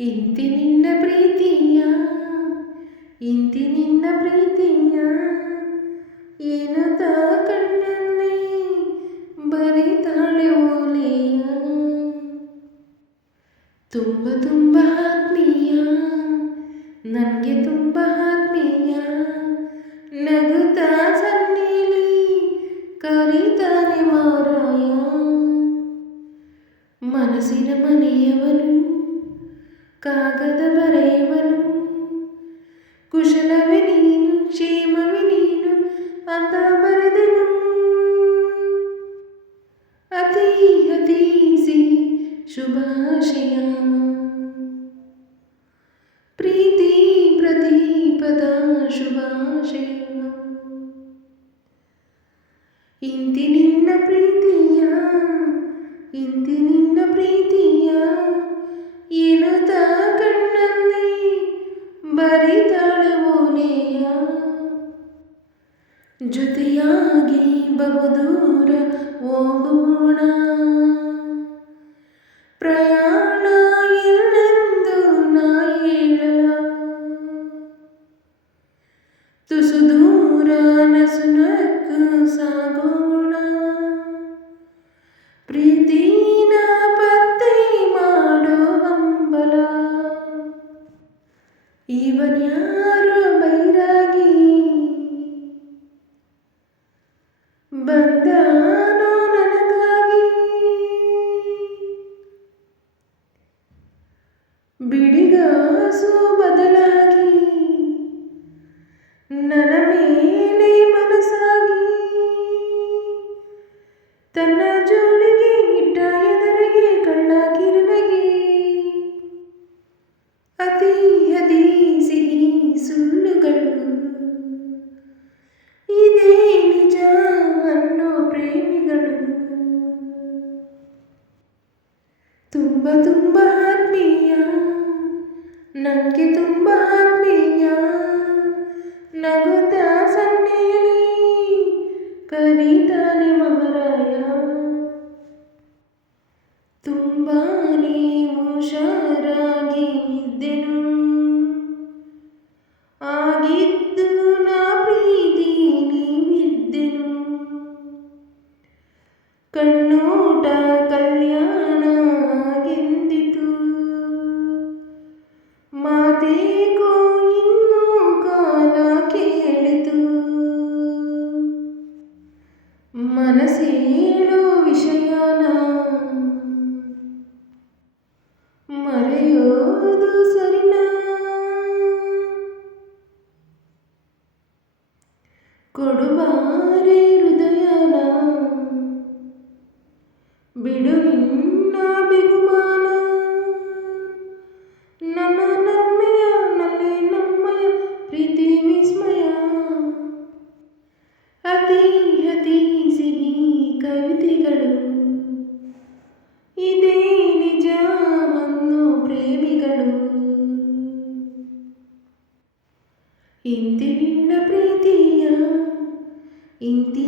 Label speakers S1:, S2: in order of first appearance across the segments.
S1: ಇಂತಿ ನಿನ್ನ ಪ್ರೀತಿಯ? ಇಂತಿ ನಿನ್ನ ಪ್ರೀತಿಯ? ಏನದ ಕಣ್ಣಲ್ಲಿ ಬರಿತಾಳೆ ಓಲೆಯ? ತುಂಬ ತುಂಬ ಆತ್ಮೀಯ, ನನಗೆ ತುಂಬ ಆತ್ಮೀಯ, ನಗುತ್ತಾ ಸನ್ನಿಲಿ ಕರೀತಾನೆ ಮಾರಾಯ. ಮನಸ್ಸಿನ ಮನೆಯವನು ಕಾಗದ ಬರೆಯುವನು. ಕುಶಲವೇ ನೀನು, ಕ್ಷೇಮವೇ ನೀನು, ಅಂತ ಬರೆದನು. ಅತಿ ಅತೀಸಿ ಶುಭಾಶಯ. ಪ್ರೀತಿ ಪ್ರದೀಪದ ಶುಭಾಶಯ. ಇಂತಿ ನಿನ್ನ ಪ್ರೀತಿಯ, ಇಂತಿ ನಿನ್ನ ಪ್ರೀತಿಯ ಓಲೆಯ ಜೊತೆಯಾಗಿ ಬಹುದೂರ ಹೋಗೋಣ. ಪ್ರಯಾಣ ಎಲ್ಲೆಂದು ನಾ ಹೇಳಲ ತುಸು ದೂರ ನಸುನಕ್ಕು ಸಾಗೋಣ. ಪ್ರೀತಿನ ಪತ್ತೆ ಮಾಡೋ ಹಂಬಲ. ಇವನ್ಯಾರೋ ಬಿಡಿಗಾಸು ಬದಲಾಗಿ ನನ್ನ ಮೇಲೆ ಮನಸ್ಸಾಗಿ ತನ್ನ ಜೋಳಿಗೆ ಇಟ್ಟ ಎದರಿಗೆ ಕಳ್ಳ ಅತಿ ಅತಿ ಸಿಹಿ ಸುಳ್ಳುಗಳು. ಇದೇ ನಿಜ ಅನ್ನೋ ಪ್ರೇಮಿಗಳು. ತುಂಬ ತುಂಬ ನನಗೆ ತುಂಬ ಆತ್ಮೀಯ. ನಗುತ್ತಾ ಸನ್ನೆಯಲ್ಲಿ ಕರೀತಾನೆ ಮಹಾರಾಯ. ತುಂಬಾನೇ ಹುಷಾರಾಗಿ ಇದ್ದೆನು. మనసిలో విషయాన ಕವಿತೆಗಳು ಇದೇ ನಿಜ ಅನ್ನೋ ಪ್ರೇಮಿಗಳು ಇಂತಿ ನಿನ್ನ ಪ್ರೀತಿಯ ಇಂತಿ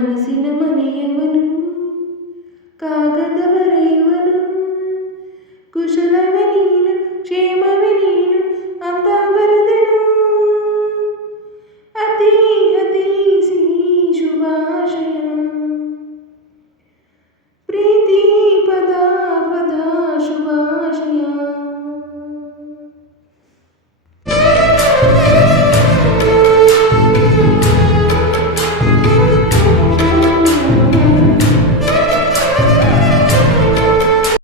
S1: మనసిన మనియవను కాగదవరైవను కుశలవ నీన క్షేమవి